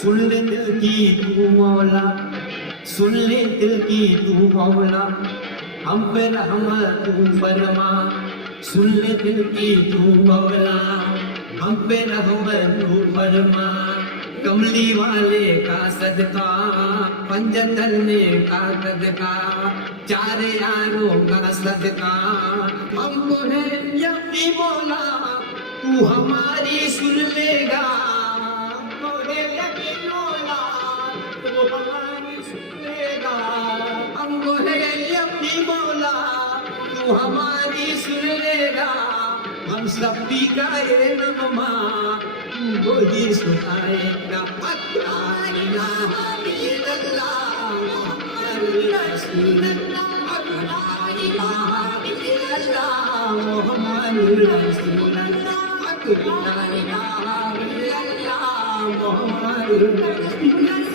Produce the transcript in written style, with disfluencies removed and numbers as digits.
सुन ले दिल की तू मौला, सुन ले दिल की तू मौला, हम पे रहम तू फरमा। सुन ले दिल की तू मौला, हम पे रहम तू फरमा। कमली वाले का सदका, पंजतन में का सदका, चार यारों का सदका, हमको है यकीन मौला तू हमारी सुन लेगा। हमको है यकीन मौला तू हमारी सुन लेगा। हमको है यकीन मौला तू हमारी सुन लेगा। हम सब भी गाए नगमा तू ही सुनाएगा। ला इलाहा इल्लल्लाह मुहम्मदुर रसूलुल्लाह, ला इलाहा इल्लल्लाह मुहम्मदुर रसूलुल्लाह, ला इलाहा इल्लल्लाह मुहम्मदुर रसूलुल्लाह।